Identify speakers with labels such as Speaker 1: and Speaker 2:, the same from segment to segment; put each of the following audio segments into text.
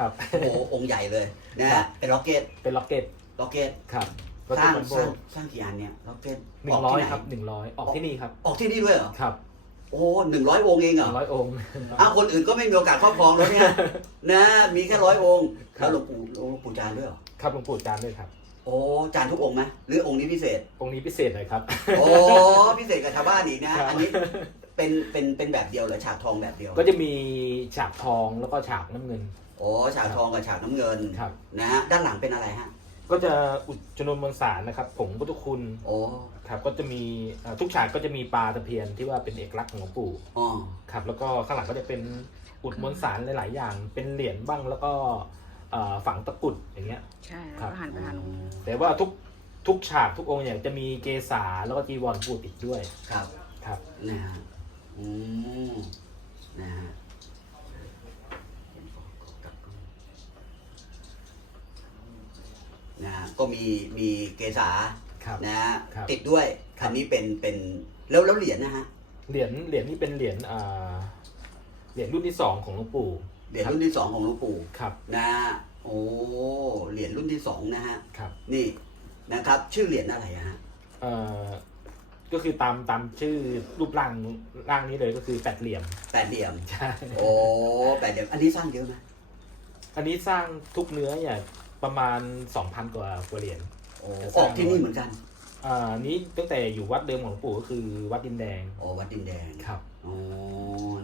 Speaker 1: ครับ
Speaker 2: โอ้โหองค์ใหญ่เลยนะ
Speaker 1: ครั
Speaker 2: ฮะ
Speaker 1: บ
Speaker 2: เป็นล็อกเก็ต
Speaker 1: เป็นล็อกเก็ต
Speaker 2: ล็อกเก็ต
Speaker 1: ครับ
Speaker 2: สร้าง
Speaker 1: เป็น
Speaker 2: สร้างสร้างกี่อันเนี่ยล็อกเก็ต
Speaker 1: หนึ่งร้อยครับหนึ่งร้อยออกที่นี่ครับ
Speaker 2: ออกที่นี่ด้วยเหรอ
Speaker 1: ครับ
Speaker 2: โอ้หนึ่งร้อยองค์เอง
Speaker 1: ห
Speaker 2: เหร
Speaker 1: นึ่
Speaker 2: อง
Speaker 1: ร้อยองค์
Speaker 2: อ้าวคนอื่นก็ไม่มีโอกาสครอบครองแล้วเนี่ย นะ มีแค่ร้อยองค์
Speaker 1: ครั
Speaker 2: แล้
Speaker 1: บ
Speaker 2: วหลวงปู่หลวงปู่จานด้วยเหรอ
Speaker 1: ครับหลวงปู่จานด้วยครับ
Speaker 2: โอ้จานทุกองค์ไหมหรือองค์นี้พิเศษ
Speaker 1: องค์นี้พิเศษเลยครับ
Speaker 2: โอ้พิเศษกับชาวบ้านอีกนะ
Speaker 1: ครับ
Speaker 2: อันนี้เป็นเป็นเป็นแบบเดียวเหรอฉากทองแบบเดียว
Speaker 1: ก็จะมีฉากทองแล้วก็ฉากน้ำเงิน
Speaker 2: โอ้ฉากทองกับฉากน้ำเงิน
Speaker 1: ครับ
Speaker 2: นะฮะด้านหลังเป็นอะไรฮะ
Speaker 1: ก็จะอุดจำนวนมวลสารนะครับผงพุทธคุณ
Speaker 2: โอ้
Speaker 1: ครับก็จะมีเอ่อทุกฉากก็จะมีปลาตะเพียนที่ว่าเป็นเอกลักษณ์ของหลวงปู่
Speaker 2: อ๋อ
Speaker 1: ครับแล้วก็ข้างหลังก็จะเป็นอุดมวลสารหลาย ๆ อย่าง เป็นเหรียญบ้างแล้วก็เอ่อฝังตะกรุดอย่างเงี้ย
Speaker 3: ใช่
Speaker 1: ครั
Speaker 3: แล้ว
Speaker 1: บ
Speaker 3: ก็หันไปหาหลวงปู่
Speaker 1: แต่ว่าทุกทุกฉากทุกองค์เนี่ยจะมีเกศาแล้วก็จีวรปู่ติดด้วย
Speaker 2: ครับ
Speaker 1: ครับ
Speaker 2: นะฮะอืมนะฮะ นะฮะก็มีมีเกษา
Speaker 1: ครับ
Speaker 2: นะฮะ
Speaker 1: ครับ
Speaker 2: ติดด้วย
Speaker 1: ครับ
Speaker 2: อันนี้เป็นเป็นแล้วแล้วเหรียญนะฮะ
Speaker 1: เหรียญเหรียญนี่เป็นเหรียญอ่าเหรียญรุ่นที่สองของหลวงปู่
Speaker 2: เหรียญรุ่นที่สองของหลวงปู่
Speaker 1: ครับ
Speaker 2: นะฮะโอ้เหรียญรุ่นที่สองนะฮะ
Speaker 1: ครับ
Speaker 2: นี่นะครับ ชื่อเหรียญอะไรอะฮะ
Speaker 1: เอ่อก็คือตามตามชื่อรูปร่างร่างนี้เลยก็คือแปดเหลี่ยม
Speaker 2: แปดเหลี่ยม
Speaker 1: ใช่
Speaker 2: โอ้แปดเหลี่ยมอันนี้สร้างเยอะไหม
Speaker 1: อันนี้สร้างทุกเนื้อเนี่ย ประมาณ2,000กว่ากว่าเหรียญ
Speaker 2: โอ้ออกที่นี่เหมือนกัน
Speaker 1: อ่านี้ตั้งแต่อยู่วัดเดิมของหลวงปู่ก็คือวัดดินแดง
Speaker 2: โอ้วัดดินแดง
Speaker 1: ครับ
Speaker 2: โอ้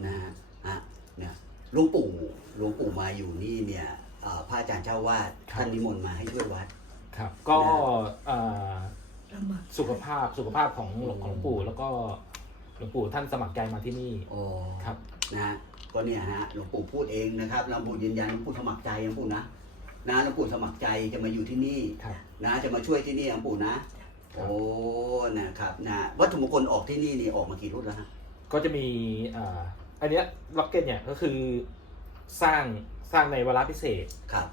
Speaker 2: นะฮะอะเนี่ยหลวงปู่หลวงปู่มาอยู่นี่เนี่ยเอ่อพระอาจารย์เจ้าวาด
Speaker 1: ครับ
Speaker 2: ท่านนิมนต์มาให้ช่วยวัด
Speaker 1: ครับ ก็
Speaker 2: นะ
Speaker 1: เอ่อสุขภาพสุขภาพของหลวงของหลวงปู่ แล้วก็หลวงปู่ท่านสมัครใจมาที่นี่
Speaker 2: โอ้
Speaker 1: ครับ
Speaker 2: นะฮะก็เนี่ยฮะหลวงปู่พูดเองนะครับหลวงปู่ยืนยันหลวงปู่สมัครใจหลวงปู่นะ นะหลวงปู่สมัครใจจะมาอยู่ที่นี่
Speaker 1: ครับ
Speaker 2: นะจะมาช่วยที่นี่หลวงปู่นะ
Speaker 1: ครับ
Speaker 2: โอ้นะครับนะวัตถุมงคลออกที่นี่นี่ออกมากี่รุ่นแล้วฮะ
Speaker 1: ก็จะมีอ่าอันเนี้ยล็อกเก็ตเนี่ยก็คือสร้างสร้างในเวลาพิเศษ
Speaker 2: ครับ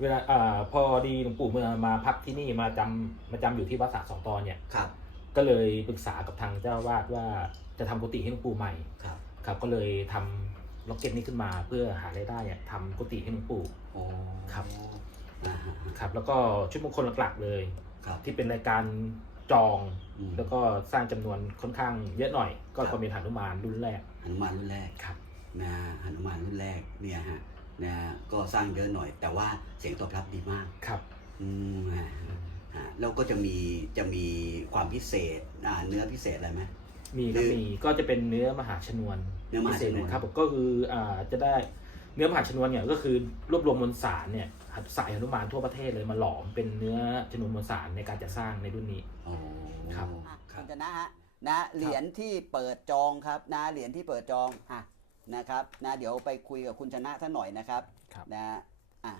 Speaker 1: เวลาอ่าพอดีหลวงปู่มามาพักที่นี่มาจำมาจำอยู่ที่วัดสระสองตอนเนี่ย
Speaker 2: ครับ
Speaker 1: ก็เลยปรึกษากับทางเจ้าอาวาดว่าจะทำกุฏิให้หลวงปู่ใหม่
Speaker 2: ครับ
Speaker 1: ครับ ก็เลยทำ ล็อกเก็ตนี้ขึ้นมาเพื่อหารายได้เนี่ยทำกุฏิให้หลวงปู่
Speaker 2: โอ้
Speaker 1: ครับ
Speaker 2: นะฮะ
Speaker 1: ครับแล้วก็ชุดมงคลหลักๆเลย
Speaker 2: ครับ
Speaker 1: ที่เป็นรายการจอง
Speaker 2: อืม
Speaker 1: แล้วก็สร้างจำนวนค่อนข้างเยอะหน่อย ก็
Speaker 2: ครับ
Speaker 1: ก็เป็นหนุมานรุ่นแรก
Speaker 2: หนุมานรุ่นแรก
Speaker 1: ครับ
Speaker 2: นะหนุมานรุ่นแรกเนี่ยฮะนะก็สร้างเยอะหน่อย แต่ว่าเสียงตอบรับดีมาก
Speaker 1: ครับ
Speaker 2: อืมฮะฮะแล้วก็จะมีจะมีความพิเศษอ่าเนื้อพิเศษอะไรไหม
Speaker 1: มีค
Speaker 2: หรื
Speaker 1: รับ
Speaker 2: อ
Speaker 1: มีก็จะเป็นเนื้อมหาชนวน
Speaker 2: เนื้อมหาชนวน
Speaker 1: พิศษเลยครับผมก็คืออ่าจะได้เนื้อมหาชนวนเนี่ยก็คือรวบรวมมวลสารเนี่ยสายหนุมานทั่วประเทศเลยมาหลอมเป็นเนื้อชนวนมวลสารในการจะสร้างในรุ่นนี้
Speaker 2: โอ้
Speaker 1: ครับ
Speaker 2: คุณชนะฮะนะเหรียญที่เปิดจองครับนะเหรียญที่เปิดจองอะนะครับนะเดี๋ยวไปคุยกับคุณชนะท่านหน่อยนะครับ
Speaker 1: ครับ
Speaker 2: นะอะ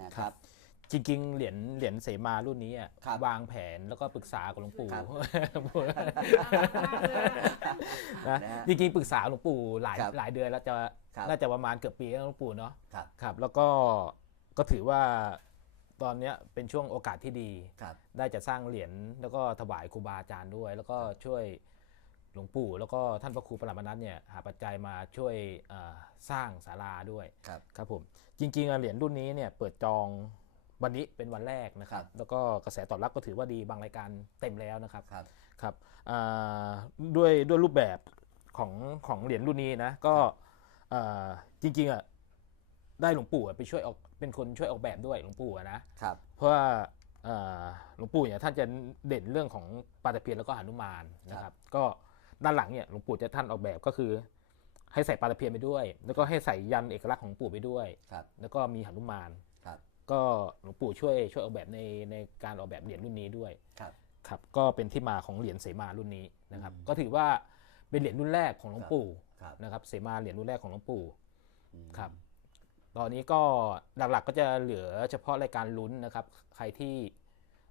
Speaker 2: นะครับ
Speaker 1: จริงๆ เหรียญเหรียญเสมารุ่นนี้อะ
Speaker 2: ครับ
Speaker 1: วางแผนแล้วก็ปรึกษากับหลวงปู่
Speaker 2: ครับ
Speaker 1: นะ
Speaker 2: นะฮะ
Speaker 1: จริงๆปรึกษาหลวงปู่หลาย
Speaker 2: ครับ
Speaker 1: หลายเดือนแล้วจะ
Speaker 2: ครับ
Speaker 1: น่าจะประมาณเกือบปีแล้วหลวงปู่เนาะ
Speaker 2: ครับ
Speaker 1: ครับ แล้วก็ก็ถือว่าตอนเนี้ยเป็นช่วงโอกาสที่ดี
Speaker 2: ครับ
Speaker 1: ได้จะสร้างเหรียญแล้วก็ถวายครูบาอาจารย์ด้วย แล้วก็ช่วยหลวงปู่ แล้วก็ท่านพระครูประหลัดมนัสเนี่ยหาปัจจัยมาช่วยเอ่อสร้างศาลาด้วย
Speaker 2: ครับ
Speaker 1: ครับผมจริงๆอะเหรียญรุ่นนี้เนี่ยเปิดจอง วันนี้เป็นวันแรกนะครับ แล้วก็กระแสตอบรับก็ถือว่าดีบางรายการเต็มแล้วนะครับ
Speaker 2: ครับ
Speaker 1: ครับอ่าด้วยด้วยรูปแบบของของเหรียญรุ่นนี้นะก็อ่าจริงๆอะได้หลวงปู่อะไปช่วยออกเป็นคนช่วยออกแบบด้วยหลวงปู่อะนะ
Speaker 2: ครับ
Speaker 1: เพราะว่าเอ่อหลวงปู่เนี่ยท่านจะเด่นเรื่องของปาตะเพียนแล้วก็หนุมานนะครับ ก็ด้านหลังเนี่ยหลวงปู่จะท่านออกแบบก็คือ ให้ใส่ปาตะเพียนไปด้วย แล้วก็ให้ใส่ยันเอกลักษณ์ของหลวงปู่ไปด้วย
Speaker 2: ครับ
Speaker 1: แล้วก็มีหนุมาน
Speaker 2: ครับ
Speaker 1: ก็หลวงปู่ช่วยช่วยออกแบบในในการออกแบบเหรียญรุ่นนี้ด้วย
Speaker 2: ครับ
Speaker 1: ครับ ก็เป็นที่มาของเหรียญเสมารุ่นนี้นะครับ
Speaker 2: อืม
Speaker 1: ก็ถือว่าเป็นเหรียญรุ่นแรกของหลวงปู่
Speaker 2: ครับ
Speaker 1: นะครับ เสมาเหรียญรุ่นแรกของหลวงปู่
Speaker 2: อืม
Speaker 1: ครับ ตอนนี้ก็หลักๆก็จะเหลือเฉพาะรายการลุ้นนะครับ ใครที่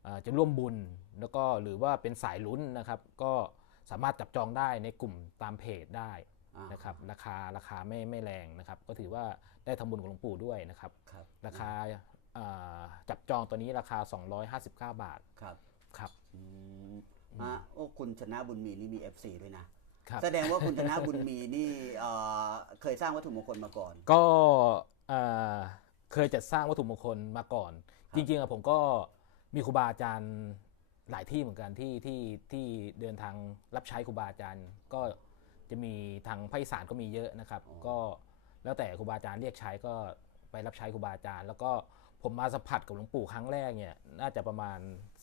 Speaker 1: เอ่อจะร่วมบุญแล้วก็หรือว่าเป็นสายลุ้นนะครับ ก็สามารถจับจองได้ในกลุ่มตามเพจได้
Speaker 2: อ่า
Speaker 1: นะครับราคาราคาไม่ไม่แรงนะครับ ก็ถือว่าได้ทำบุญกับหลวงปู่ด้วยนะครับ
Speaker 2: ครับ
Speaker 1: ราคาเอ่อ จับจองตัวนี้ราคา 259 บาท
Speaker 2: ครับ
Speaker 1: ครับ
Speaker 2: อืมฮะโอ้คุณชนะบุญมีนี่มี FC ด้วยนะ
Speaker 1: ครับ
Speaker 2: แสดงว่าคุณชนะบุญมีนี่เอ่อเคยสร้างวัตถุมงคลมาก่อน
Speaker 1: ก็เอ่อเคยจัดสร้างวัตถุมงคลมาก่อน จริงๆอะผมก็มีครูบาอาจารย์หลายที่เหมือนกันที่ที่ที่เดินทางรับใช้ครูบาอาจารย์ ก็จะมีทางภาคอีสานก็มีเยอะนะครับ ก็แล้วแต่ครูบาอาจารย์เรียกใช้ก็ไปรับใช้ครูบาอาจารย์ แล้วก็ ผมมาสัมผัสกับหลวงปู่ครั้งแรกเนี่ยน่าจะประมาณ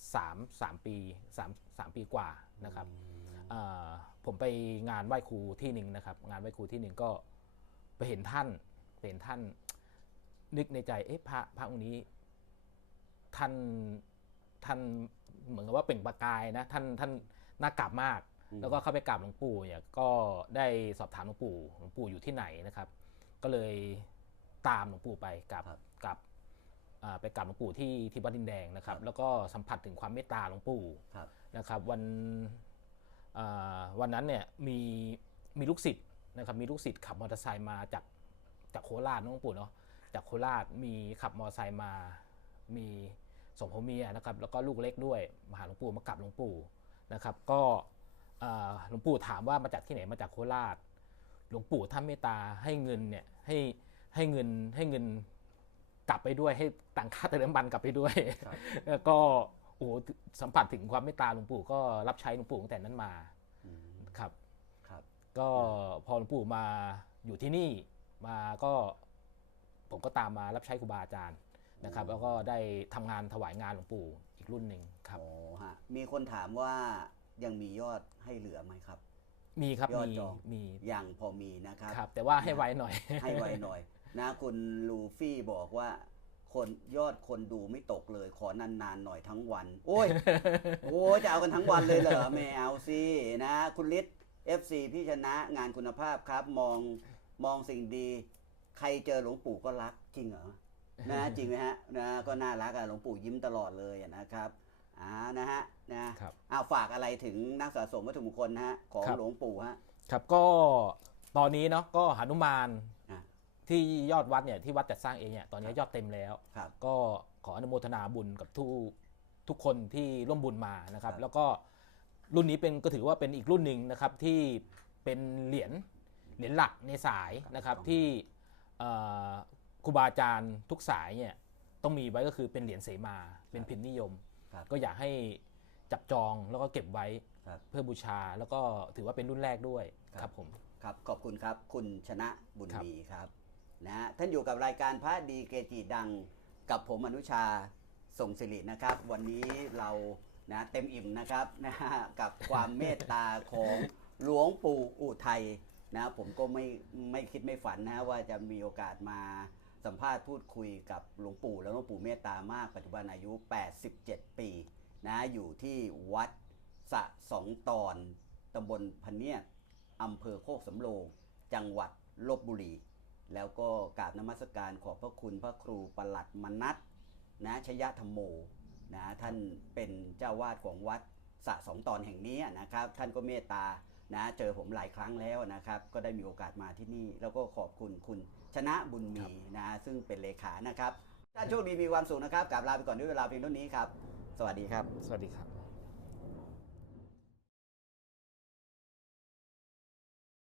Speaker 1: 3 3ปี3 3ปีกว่านะครับอ่าผมไปงานไหว้ครูที่หนึ่งนะครับ งานไหว้ครูที่หนึ่งก็ไปเห็นท่านไปเห็นท่านนึกในใจเอ๊ะพระพระองค์นี้ ท่านท่านเหมือนกับว่าเปล่งประกายนะท่านท่านน่ากราบมาก แล้วก็เข้าไปกราบหลวงปู่เนี่ยก็ได้สอบถามหลวงปู่หลวงปู่อยู่ที่ไหนนะครับ ก็เลยตามหลวงปู่ไปกับ
Speaker 2: ครับ
Speaker 1: กับอ่า ไปกราบหลวงปู่ที่ที่วัดดินแดงนะครับ แล้วก็สัมผัสถึงความเมตตาหลวงปู่
Speaker 2: ครับ
Speaker 1: นะครับวันอ่าวันนั้นเนี่ยมีมีลูกศิษย์นะครับมีลูกศิษย์ขับมอเตอร์ไซค์มาจากจากโคราชน้องปู่เนาะจากโคราชมีขับมอเตอร์ไซค์มา มีสองพ่อเมียนะครับแล้วก็ลูกเล็กด้วยมาหาหลวงปู่มากราบหลวงปู่นะครับ ก็อ่าหลวงปู่ถามว่ามาจากที่ไหนมาจากโคราช หลวงปู่ท่านเมตตาให้เงินเนี่ยให้ให้เงินให้เงิน กลับไปด้วยให้ตังค่าเติมน้ำมันกลับไปด้วย
Speaker 2: ครับ
Speaker 1: แล้วก็โอ้โหสัมผัสถึงความเมตตาหลวงปู่ก็รับใช้หลวงปู่ตั้งแต่นั้นมา
Speaker 2: อืม
Speaker 1: ครับ
Speaker 2: ครับ
Speaker 1: ก็พอหลวงปู่มาอยู่ที่นี่มาก็ผมก็ตามมารับใช้ครูบาอาจารย์นะครับ แล้วก็ได้ทำงานถวายงานหลวงปู่อีกรุ่นหนึ่งครับ
Speaker 2: โอ้ฮะมีคนถามว่ายังมียอดให้เหลือไหมครับ
Speaker 1: มีครับ
Speaker 2: ยอด
Speaker 1: มี
Speaker 2: จอง
Speaker 1: มี
Speaker 2: ยังพอมีนะครับ
Speaker 1: ครับ แต่ว่าให้ไวหน่อย
Speaker 2: ให้ไวหน่อย นะคุณลูฟี่บอกว่า คนยอดคนดูไม่ตกเลย ขอนานๆหน่อยทั้งวัน โอ้ยโอ้ยจะเอากันทั้งวันเลยเหรอไม่เอาสินะ คุณฤทธิ์ FC พี่ชนะงานคุณภาพครับ มองมองสิ่งดี ใครเจอหลวงปู่ก็รักจริงเหรอนะจริงไหมฮะนะก็น่ารักอะหลวงปู่ยิ้มตลอดเลยอะนะครับอ่านะฮะนะครับอ้าวฝากอะไรถึงนักสะสมวัตถุมงคลนะฮะของ
Speaker 1: ครับ
Speaker 2: หลวงปู่ฮะ
Speaker 1: ครับก็ตอนนี้เนาะก็หนุมาน
Speaker 2: อะ
Speaker 1: ที่ยอดวัดเนี่ยที่วัดจัดสร้างเองเนี่ยตอนนี้ยอดเต็มแล้ว
Speaker 2: ครับ
Speaker 1: ก็ขออนุโมทนาบุญกับทุกทุกคนที่ร่วมบุญมานะครับ
Speaker 2: ครับ
Speaker 1: แล้วก็รุ่นนี้เป็นก็ถือว่าเป็นอีกรุ่นหนึ่งนะครับที่เป็นเหรียญเหรียญหลักในสายนะครับที่เอ่อครูบาอาจารย์ทุกสายเนี่ยต้องมีไว้ก็คือเป็นเหรียญเสมา เป็นพิมพ์นิยม
Speaker 2: ครับ
Speaker 1: ก็อยากให้จับจองแล้วก็เก็บไว้
Speaker 2: ครับ
Speaker 1: เพื่อบูชาแล้วก็ถือว่าเป็นรุ่นแรกด้วยครับผม
Speaker 2: ครับขอบคุณครับ คุณชนะบุญ
Speaker 1: ครับ
Speaker 2: มีครับ นะฮะท่านอยู่กับรายการพระดีเกจิดังกับผมอนุชาส่งสิรินะครับ วันนี้เรานะเต็มอิ่มนะครับนะฮะกับความเมตตาของหลวงปู่อุทัยนะผมก็ไม่ไม่คิดไม่ฝันนะว่าจะมีโอกาสมาสัมภาษณ์พูดคุยกับหลวงปู่แล้วหลวงปู่เมตตามากปัจจุบันอายุ 87 ปีนะอยู่ที่วัดสะสองตอนตำบลพเนียดอำเภอโคกสำโรง จังหวัดลบบุรี แล้วก็กราบนมัสการขอบพระคุณพระครูประหลัดมนัทนะชยธรรมโมนะท่านเป็นเจ้าวาดของวัดสะสองตอนแห่งนี้นะครับ ท่านก็เมตตานะเจอผมหลายครั้งแล้วนะครับ ก็ได้มีโอกาสมาที่นี่ แล้วก็ขอบคุณคุณชนะบุญมีนะซึ่งเป็นเลขานะครับท่านโชคดีมีความสุขนะครับกราบลาไปก่อนด้วยเวลาเพียงเท่านี้ครับ สวัสดีครับ
Speaker 1: สวัสดีครับ